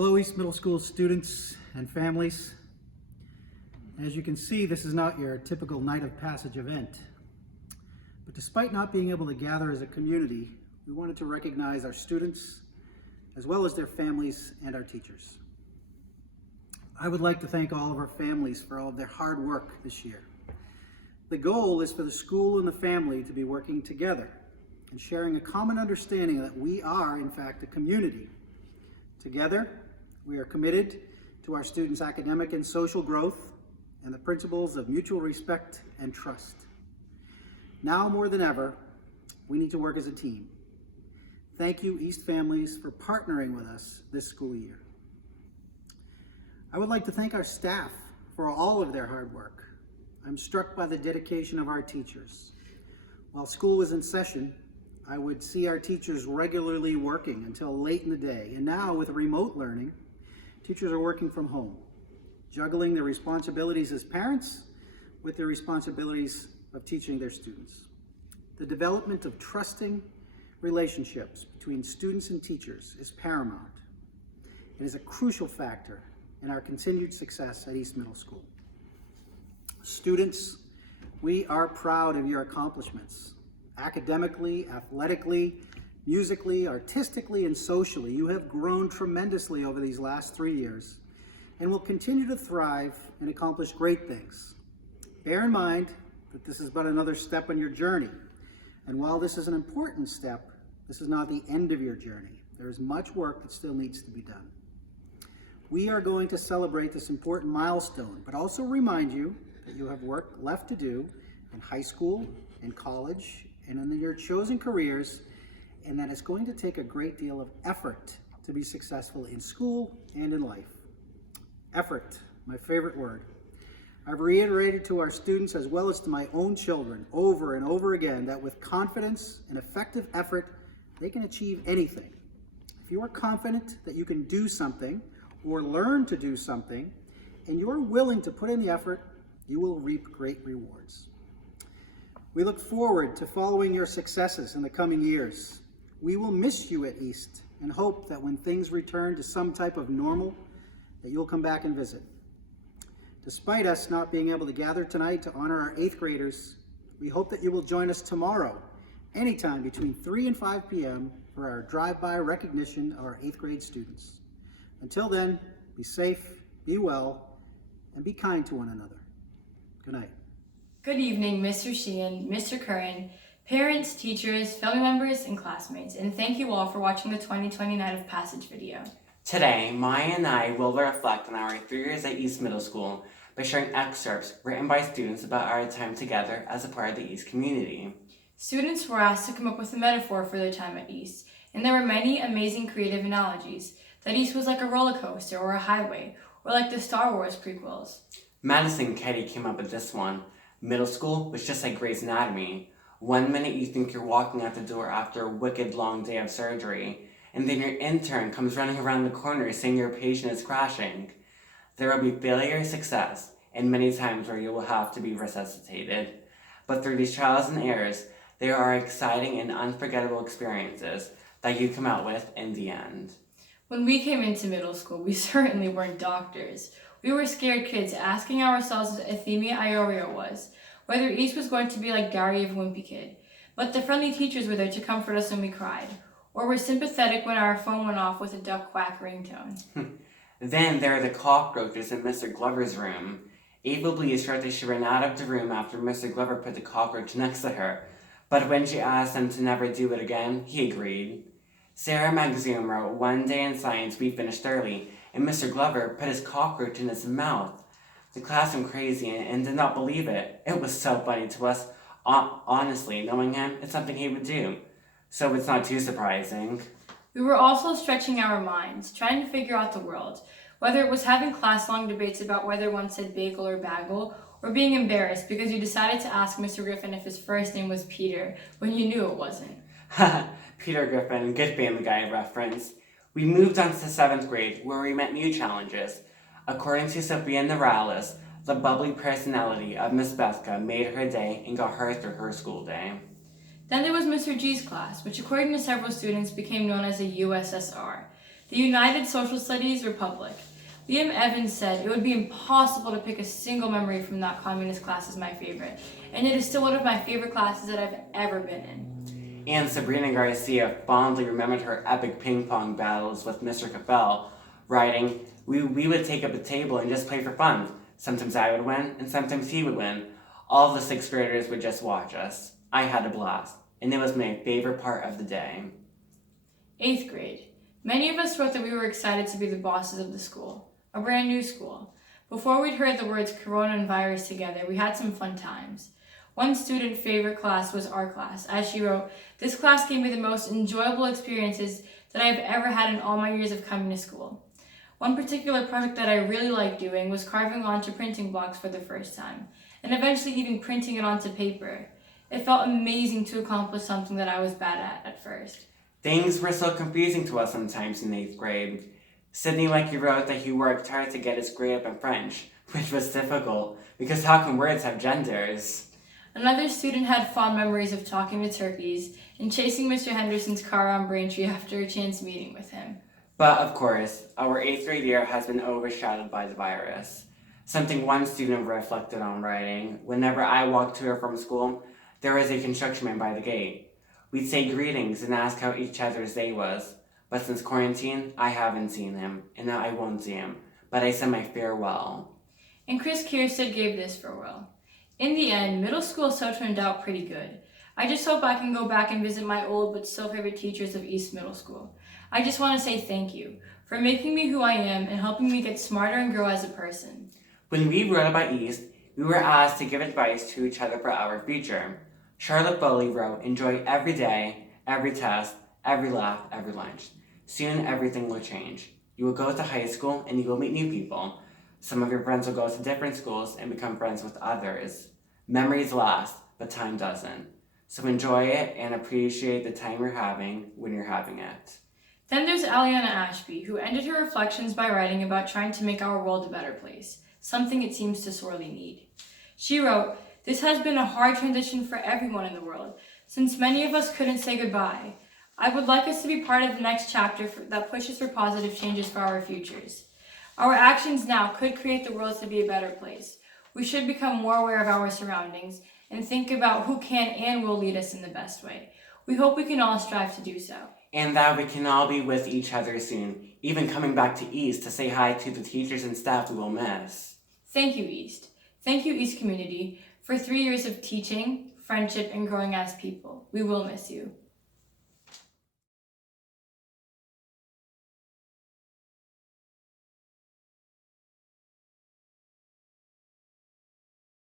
Hello, East Middle School students and families. As you can see, this is not your typical Night of Passage event. But despite not being able to gather as a community, we wanted to recognize our students, as well as their families and our teachers. I would like to thank all of our families for all of their hard work this year. The goal is for the school and the family to be working together and sharing a common understanding that we are, in fact, a community. Together, we are committed to our students' academic and social growth and the principles of mutual respect and trust. Now more than ever, we need to work as a team. Thank you, East families, for partnering with us this school year. I would like to thank our staff for all of their hard work. I'm struck by the dedication of our teachers. While school was in session, I would see our teachers regularly working until late in the day. And now with remote learning, teachers are working from home, juggling their responsibilities as parents with their responsibilities of teaching their students. The development of trusting relationships between students and teachers is paramount and is a crucial factor in our continued success at East Middle School. Students, we are proud of your accomplishments. Academically, athletically, musically, artistically, and socially, you have grown tremendously over these last 3 years and will continue to thrive and accomplish great things. Bear in mind that this is but another step on your journey. And while this is an important step, this is not the end of your journey. There is much work that still needs to be done. We are going to celebrate this important milestone, but also remind you that you have work left to do in high school, in college, and in your chosen careers, and that it's going to take a great deal of effort to be successful in school and in life. Effort, my favorite word. I've reiterated to our students as well as to my own children over and over again that with confidence and effective effort, they can achieve anything. If you are confident that you can do something or learn to do something, and you're willing to put in the effort, you will reap great rewards. We look forward to following your successes in the coming years. We will miss you at East and hope that when things return to some type of normal, that you'll come back and visit. Despite us not being able to gather tonight to honor our 8th graders, we hope that you will join us tomorrow, anytime between 3 and 5 p.m. for our drive-by recognition of our 8th grade students. Until then, be safe, be well, and be kind to one another. Good night. Good evening, Mr. Sheehan, Mr. Curran, parents, teachers, family members, and classmates, and thank you all for watching the 2020 Night of Passage video. Today, Maya and I will reflect on our 3 years at East Middle School by sharing excerpts written by students about our time together as a part of the East community. Students were asked to come up with a metaphor for their time at East, and there were many amazing creative analogies, that East was like a roller coaster or a highway, or like the Star Wars prequels. Madison Ketty came up with this one. Middle school was just like Grey's Anatomy. 1 minute you think you're walking out the door after a wicked long day of surgery, and then your intern comes running around the corner saying your patient is crashing. There will be failure, success, and many times where you will have to be resuscitated. But through these trials and errors, there are exciting and unforgettable experiences that you come out with in the end. When we came into middle school, we certainly weren't doctors. We were scared kids asking ourselves what Euthymia ioria was, whether East was going to be like Diary of a Wimpy Kid. But the friendly teachers were there to comfort us when we cried, or were sympathetic when our phone went off with a duck quack ringtone. Then there are the cockroaches in Mr. Glover's room. Ava believes that she ran out of the room after Mr. Glover put the cockroach next to her, but when she asked him to never do it again, he agreed. Sarah Magzoom wrote, "One day in science we finished early, and Mr. Glover put his cockroach in his mouth. The class went crazy and did not believe it. It was so funny to us. Honestly, knowing him, it's something he would do. So it's not too surprising." We were also stretching our minds, trying to figure out the world, whether it was having class-long debates about whether one said bagel or bagel, or being embarrassed because you decided to ask Mr. Griffin if his first name was Peter when you knew it wasn't. Peter Griffin, good Family Guy reference. We moved on to 7th grade, where we met new challenges. According to Sophia Norales, the bubbly personality of Miss Bethka made her day and got her through her school day. Then there was Mr. G's class, which according to several students became known as the USSR. the United Social Studies Republic. Liam Evans said it would be impossible to pick a single memory from that communist class as my favorite, and it is still one of my favorite classes that I've ever been in. And Sabrina Garcia fondly remembered her epic ping pong battles with Mr. Capel, writing, we would take up a table and just play for fun. Sometimes I would win, and sometimes he would win. All the sixth graders would just watch us. I had a blast, and it was my favorite part of the day. 8th grade. Many of us wrote that we were excited to be the bosses of the school, a brand new school. Before we'd heard the words corona and virus together, we had some fun times. One student's favorite class was our class. As she wrote, "This class gave me the most enjoyable experiences that I've ever had in all my years of coming to school." One particular project that I really liked doing was carving onto printing blocks for the first time, and eventually even printing it onto paper. It felt amazing to accomplish something that I was bad at first. Things were so confusing to us sometimes in 8th grade. Sydney Leckie wrote that he worked hard to get his grade up in French, which was difficult, because how can words have genders? Another student had fond memories of talking to turkeys and chasing Mr. Henderson's car on Braintree after a chance meeting with him. But of course, our 8th grade year has been overshadowed by the virus. Something one student reflected on writing, "Whenever I walked to or from school, there was a construction man by the gate. We'd say greetings and ask how each other's day was. But since quarantine, I haven't seen him, and now I won't see him. But I send my farewell." And Chris Kierstead gave this farewell. "In the end, middle school so turned out pretty good. I just hope I can go back and visit my old but still favorite teachers of East Middle School. I just want to say thank you for making me who I am and helping me get smarter and grow as a person." When we wrote about East, we were asked to give advice to each other for our future. Charlotte Foley wrote, "Enjoy every day, every test, every laugh, every lunch. Soon everything will change. You will go to high school and you will meet new people. Some of your friends will go to different schools and become friends with others. Memories last, but time doesn't. So enjoy it and appreciate the time you're having when you're having it." Then there's Aliana Ashby, who ended her reflections by writing about trying to make our world a better place, something it seems to sorely need. She wrote, "This has been a hard transition for everyone in the world, since many of us couldn't say goodbye. I would like us to be part of the next chapter that pushes for positive changes for our futures. Our actions now could create the world to be a better place. We should become more aware of our surroundings and think about who can and will lead us in the best way. We hope we can all strive to do so." And that we can all be with each other soon, even coming back to East to say hi to the teachers and staff we will miss. Thank you, East. Thank you, East community, for 3 years of teaching, friendship, and growing as people. We will miss you.